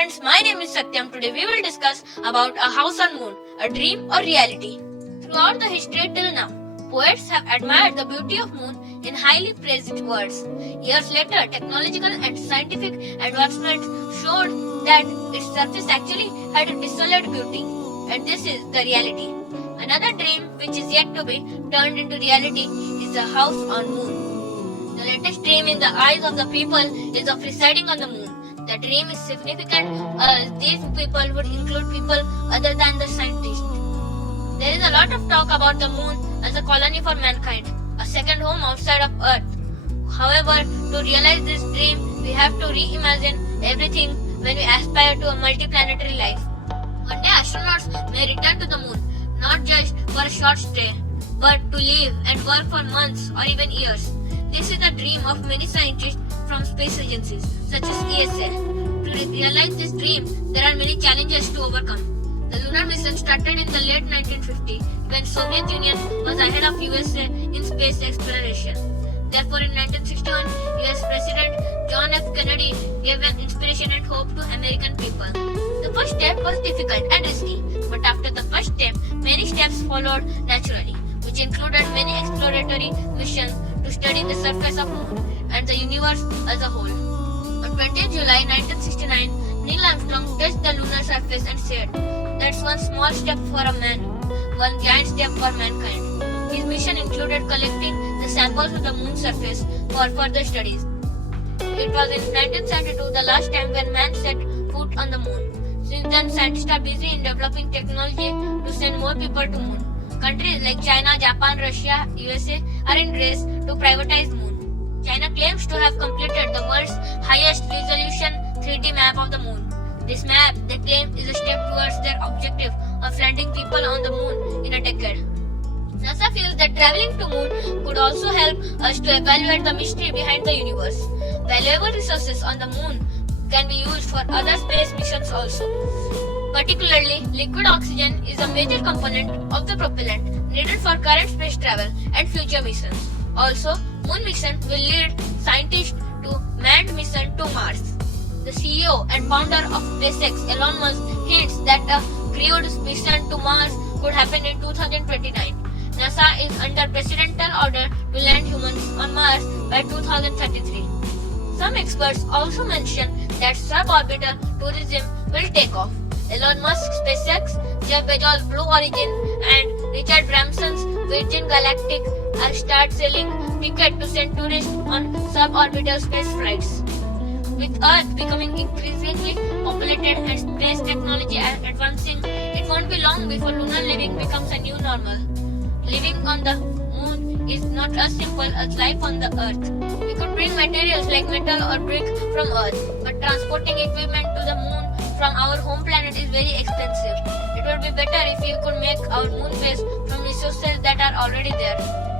friends, my name is Satyam. Today we will discuss about a house on moon, a dream or reality. Throughout the history till now, poets have admired the beauty of moon in highly praised words. Years later, technological and scientific advancements showed that its surface actually had a desolate beauty, and this is the reality. Another dream which is yet to be turned into reality is a house on moon. The latest dream in the eyes of the people is of residing on the moon. The dream is significant as these people would include people other than the scientists. There is a lot of talk about the moon as a colony for mankind, a second home outside of Earth. However, to realize this dream, we have to reimagine everything when we aspire to a multiplanetary life. One day astronauts may return to the moon, not just for a short stay, but to live and work for months or even years. This is the dream of many scientists from space agencies such as ESA. To realize this dream, there are many challenges to overcome. The lunar mission started in the late 1950s when Soviet Union was ahead of USA in space exploration. Therefore, in 1961, US President John F. Kennedy gave an inspiration and hope to American people. The first step was difficult and risky, but after the first step, many steps followed naturally, which included many exploratory missions to study the surface of moon and the universe as a whole. On 20th July 1969, Neil Armstrong touched the lunar surface and said, "That's one small step for a man, one giant step for mankind." His mission included collecting the samples of the moon's surface for further studies. It was in 1972 the last time when man set foot on the moon. Since then, scientists are busy in developing technology to send more people to moon. Countries like China, Japan, Russia, USA are in race to privatize moon. China claims to have completed the world's highest resolution 3D map of the moon. This map, they claim, is a step towards their objective of landing people on the moon in a decade. NASA feels that traveling to moon could also help us to evaluate the mystery behind the universe. Valuable resources on the moon can be used for other space missions also. Particularly, liquid oxygen is a major component of the propellant needed for current space travel and future missions. Also, moon mission will lead scientists to manned mission to Mars. The CEO and founder of SpaceX, Elon Musk, hints that a crewed mission to Mars could happen in 2029. NASA is under presidential order to land humans on Mars by 2033. Some experts also mention that suborbital tourism will take off. Elon Musk's SpaceX, Jeff Bezos' Blue Origin, and Richard Branson's Virgin Galactic are start selling tickets to send tourists on suborbital space flights. With Earth becoming increasingly populated and space technology advancing, it won't be long before lunar living becomes a new normal. Living on the moon is not as simple as life on the Earth. We could bring materials like metal or brick from Earth, but transporting equipment to the moon from our home planet is very expensive. It would be better if we could make our moon base from resources that are already there.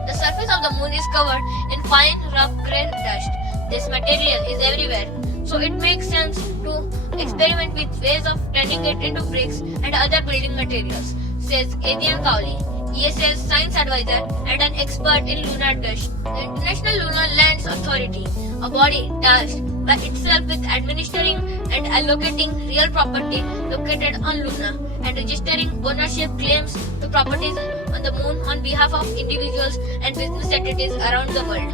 The surface of the moon is covered in fine, rough gray dust. This material is everywhere, so it makes sense to experiment with ways of turning it into bricks and other building materials, says Adrian Cowley, ESA's science advisor and an expert in lunar dust. The International Lunar Lands Authority, a body tasked by itself with administering and allocating real property located on Luna and registering ownership claims to properties on the moon on behalf of individuals and business entities around the world.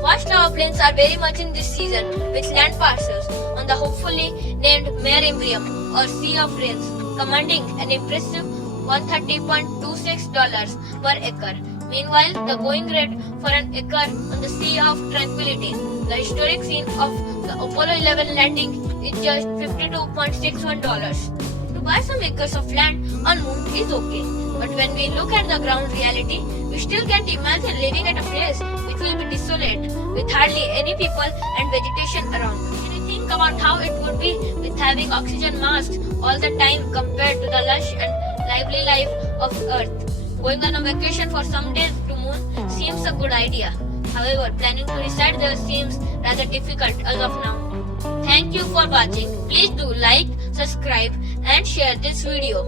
Vast lava plains are very much in this season, with land parcels on the hopefully named Mare Imbrium or Sea of Rains, commanding an impressive $130.26 per acre. Meanwhile, the going rate for an acre on the Sea of Tranquility, the historic scene of the Apollo 11 landing, is just $52.61. To buy some acres of land on moon is okay, but when we look at the ground reality, we still can't imagine living at a place which will be desolate, with hardly any people and vegetation around. Can you think about how it would be with having oxygen masks all the time compared to the lush and lively life of Earth? Going on a vacation for some days to moon seems a good idea. However, planning to reside there seems rather difficult as of now. Thank you for watching. Please do like, subscribe and share this video.